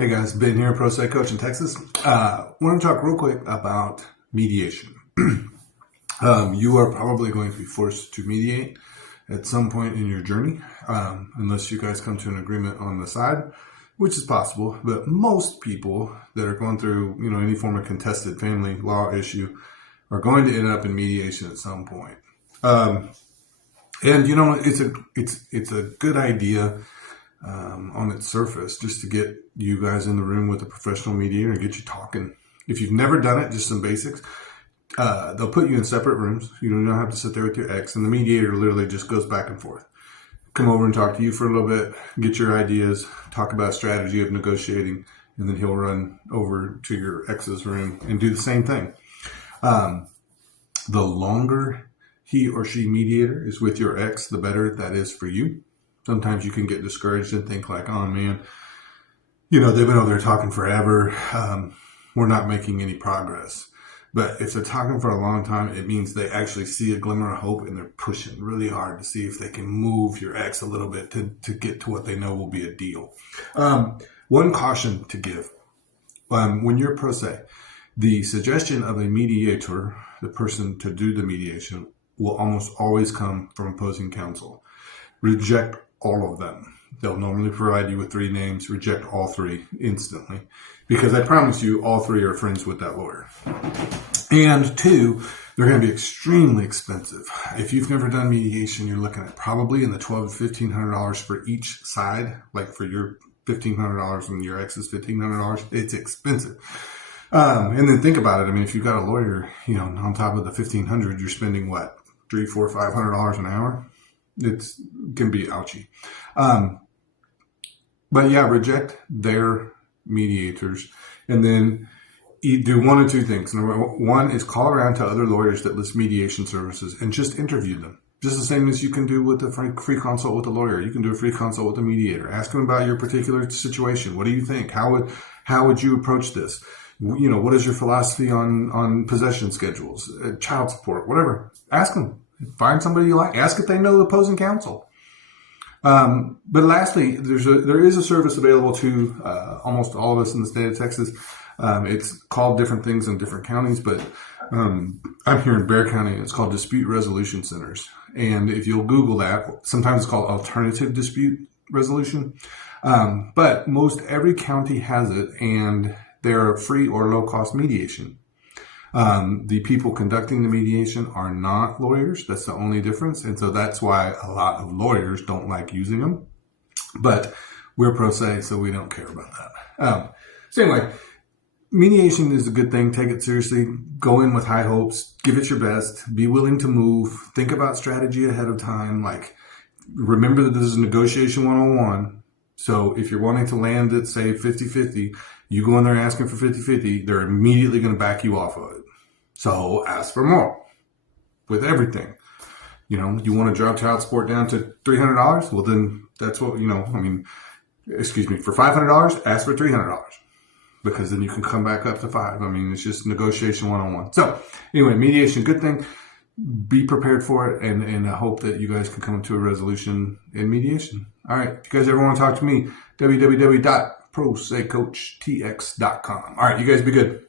Hey guys, Ben here, Pro State Coach in Texas. Want to talk real quick about mediation. You are probably going to be forced to mediate at some point in your journey, unless you guys come to an agreement on the side, which is possible. But most people that are going through, any form of contested family law issue are going to end up in mediation at some point. And it's a good idea. On its surface, just to get you guys in the room with a professional mediator and get you talking. If you've never done it, just some basics. They'll put you in separate rooms. You don't have to sit there with your ex, and the mediator literally just goes back and forth. Come over and talk to you for a little bit, get your ideas, talk about strategy of negotiating, and then he'll run over to your ex's room and do the same thing. The longer he or she mediator is with your ex, the better that is for you. Sometimes you can get discouraged and think like, oh man, they've been over there talking forever. We're not making any progress. But if they're talking for a long time, it means they actually see a glimmer of hope and they're pushing really hard to see if they can move your ex a little bit to get to what they know will be a deal. One caution to give. When you're pro se, the suggestion of a mediator, the person to do the mediation, will almost always come from opposing counsel. Reject all of them. They'll normally provide you with 3 names. Reject all 3 instantly, because I promise you all 3 are friends with that lawyer. And 2, they're going to be extremely expensive. If you've never done mediation, you're looking at probably in the $1,200 to $1,500 for each side. Like for your $1,500 and your ex's $1,500, it's expensive. And then think about it. I mean, if you've got a lawyer, on top of the $1,500, you're spending what, $300, $400, $500 an hour? It can be ouchy. But yeah, reject their mediators and then do one of 2 things. Number 1 is call around to other lawyers that list mediation services and just interview them. Just the same as you can do with a free consult with a lawyer. You can do a free consult with a mediator. Ask them about your particular situation. What do you think? How would you approach this? What is your philosophy on possession schedules, child support, whatever? Ask them. Find somebody you like. Ask if they know the opposing counsel. But lastly, there is a service available to almost all of us in the state of Texas. It's called different things in different counties, but I'm here in Bexar County. It's called Dispute Resolution Centers. And if you'll Google that, sometimes it's called Alternative Dispute Resolution. But most every county has it, and they're free or low-cost mediation. The people conducting the mediation are not lawyers. That's the only difference. And so that's why a lot of lawyers don't like using them. But we're pro se, so we don't care about that. So anyway, mediation is a good thing. Take it seriously. Go in with high hopes. Give it your best. Be willing to move. Think about strategy ahead of time. Remember that this is negotiation 101. So if you're wanting to land at, say, 50-50, you go in there asking for 50-50, they're immediately going to back you off of it. So ask for more with everything. You want to drop child support down to $300? Well, then that's what, for $500, ask for $300, because then you can come back up to 5. It's just negotiation 101. So anyway, mediation, good thing. Be prepared for it, and I hope that you guys can come to a resolution in mediation. All right. If you guys ever want to talk to me, www.prosacoachtx.com. All right. You guys be good.